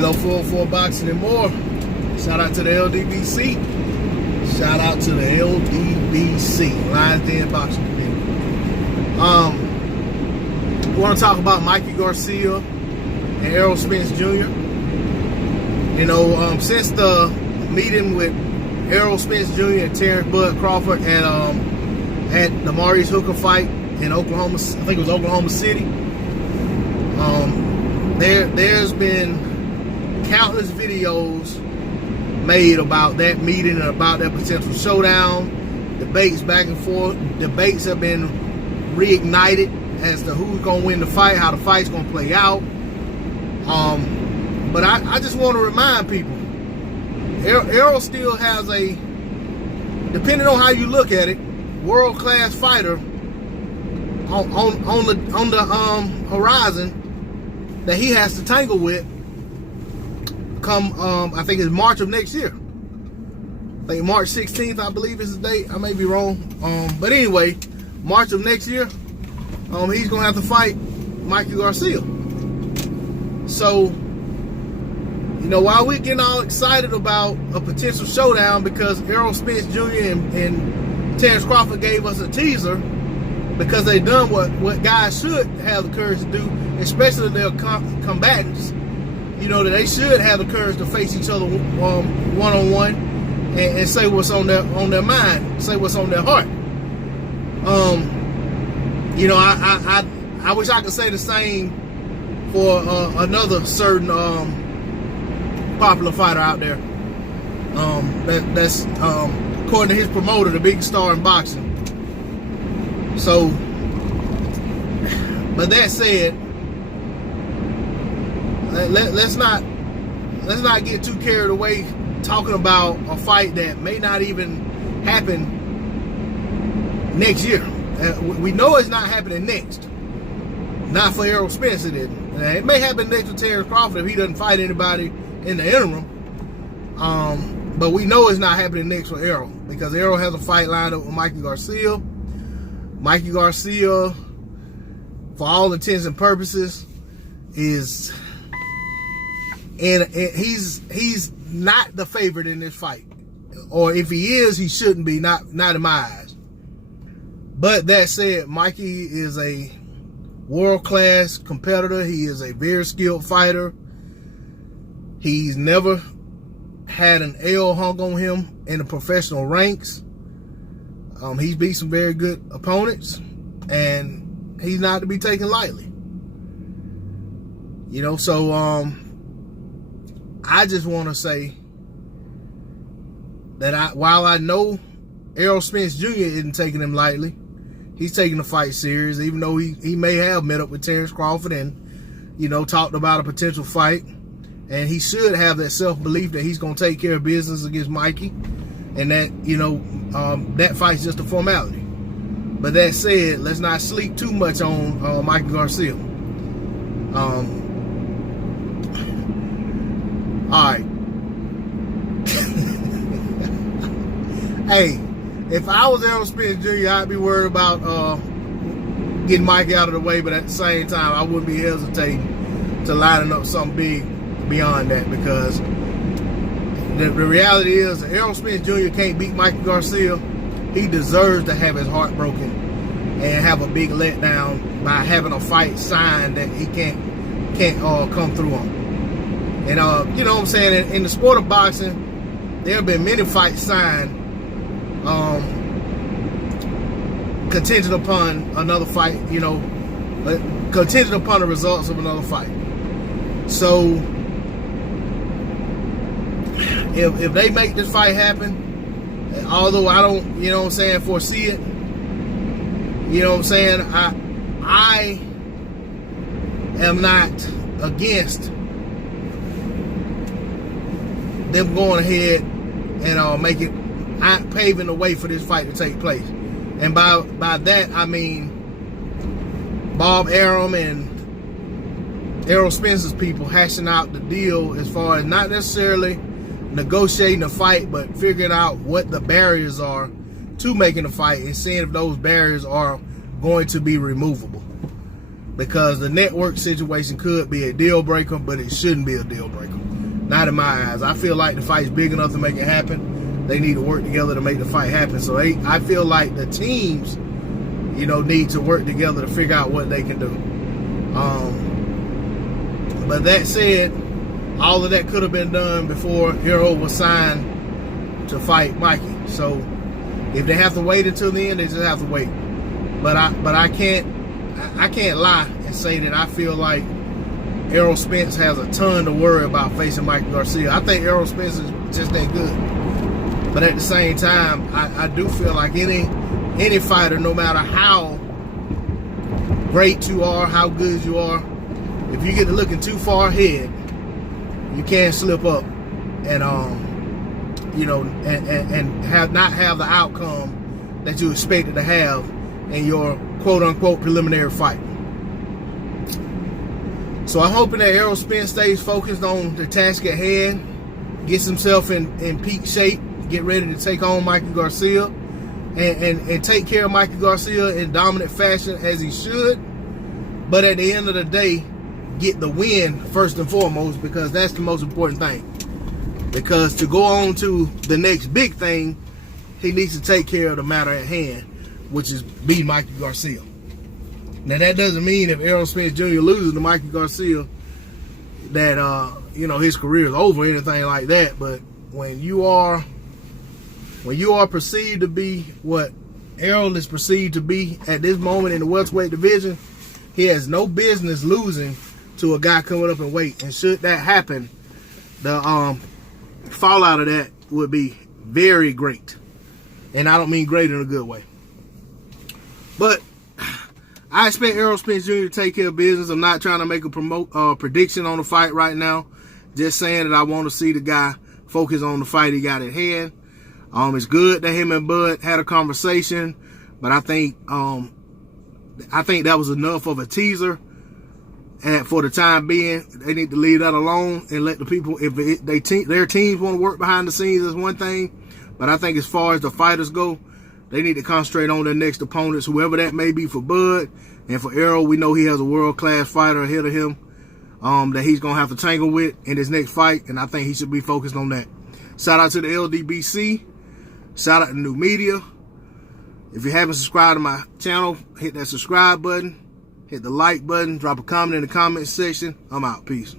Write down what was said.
Kilo 404 Boxing and more. Shout out to the LDBC. Shout out to the LDBC, Lions Den Boxing Community. We want to talk about Mikey Garcia and Errol Spence Jr. You know, since the meeting with Errol Spence Jr. and Terrence Bud Crawford at the Maurice Hooker fight in Oklahoma, I think it was Oklahoma City. There's been countless videos made about that meeting and about that potential showdown. Debates back and forth. Debates have been reignited as to who's gonna win the fight, how the fight's gonna play out. But I just want to remind people, Errol still has a, depending on how you look at it, world-class fighter on the horizon that he has to tangle with come I think it's March of next year. I think March 16th, I believe is the date. I may be wrong. But anyway, March of next year, he's gonna have to fight Mikey Garcia. So, you know, while we're getting all excited about a potential showdown because Errol Spence Jr. and Terrence Crawford gave us a teaser, because they done what guys should have the courage to do, especially their combatants. You know, that they should have the courage to face each other one-on-one and say what's on their mind, say what's on their heart. You know, I wish I could say the same for another certain popular fighter out there. That's according to his promoter, the biggest star in boxing. So, but that said, let's not get too carried away talking about a fight that may not even happen next year. We know it's not happening next. Not for Errol Spence, it isn't. It may happen next with Terrence Crawford if he doesn't fight anybody in the interim. But we know it's not happening next for Errol, because Errol has a fight lined up with Mikey Garcia. Mikey Garcia, for all intents and purposes, is he's not the favorite in this fight, or if he is, he shouldn't be. Not in my eyes. But that said, Mikey is a world-class competitor. He is a very skilled fighter. He's never had an L hung on him in the professional ranks. He's beat some very good opponents, and he's not to be taken lightly. You know, so I just want to say that while I know Errol Spence Jr. isn't taking him lightly, he's taking the fight serious, even though he may have met up with Terrence Crawford and, you know, talked about a potential fight. And he should have that self-belief that he's going to take care of business against Mikey, and that, you know, that fight's just a formality. But that said, let's not sleep too much on Mikey Garcia. All right. Hey, if I was Errol Spence Jr., I'd be worried about getting Mikey out of the way, but at the same time, I wouldn't be hesitating to lining up something big beyond that, because the reality is that Errol Spence Jr. can't beat Mikey Garcia. He deserves to have his heart broken and have a big letdown by having a fight signed that he can't come through on. And you know what I'm saying, in the sport of boxing, there have been many fights signed contingent upon another fight, you know, contingent upon the results of another fight. So if they make this fight happen, although I don't, you know what I'm saying, foresee it, you know what I'm saying, I am not against them going ahead and paving the way for this fight to take place. And by that I mean Bob Arum and Errol Spence's people hashing out the deal, as far as not necessarily negotiating a fight, but figuring out what the barriers are to making a fight and seeing if those barriers are going to be removable. Because the network situation could be a deal breaker, but it shouldn't be a deal breaker. Not in my eyes. I feel like the fight's big enough to make it happen. They need to work together to make the fight happen. So I feel like the teams, you know, need to work together to figure out what they can do. But that said, all of that could have been done before Errol was signed to fight Mikey. So if they have to wait until the end, they just have to wait. But I can't lie and say that I feel like Errol Spence has a ton to worry about facing Mikey Garcia. I think Errol Spence is just that good. But at the same time, I do feel like any fighter, no matter how great you are, how good you are, if you get to looking too far ahead, you can slip up and you know, and not have the outcome that you expected to have in your quote unquote preliminary fight. So I'm hoping that Errol Spence stays focused on the task at hand, gets himself in peak shape, get ready to take on Mikey Garcia, and take care of Mikey Garcia in dominant fashion as he should. But at the end of the day, get the win first and foremost, because that's the most important thing. Because to go on to the next big thing, he needs to take care of the matter at hand, which is beat Mikey Garcia. Now that doesn't mean if Errol Spence Jr. loses to Mikey Garcia that you know, his career is over or anything like that. But when you are perceived to be what Errol is perceived to be at this moment in the welterweight division, he has no business losing to a guy coming up in weight. And should that happen, the fallout of that would be very great. And I don't mean great in a good way. But I expect Errol Spence Jr. to take care of business. I'm not trying to make a prediction on the fight right now. Just saying that I want to see the guy focus on the fight he got at hand. It's good that him and Bud had a conversation, but I think that was enough of a teaser. And for the time being, they need to leave that alone and let the people, if their teams want to work behind the scenes, is one thing. But I think as far as the fighters go, they need to concentrate on their next opponents, whoever that may be for Bud. And for Errol, we know he has a world-class fighter ahead of him that he's going to have to tangle with in his next fight. And I think he should be focused on that. Shout out to the LDBC. Shout out to New Media. If you haven't subscribed to my channel, hit that subscribe button. Hit the like button. Drop a comment in the comment section. I'm out. Peace.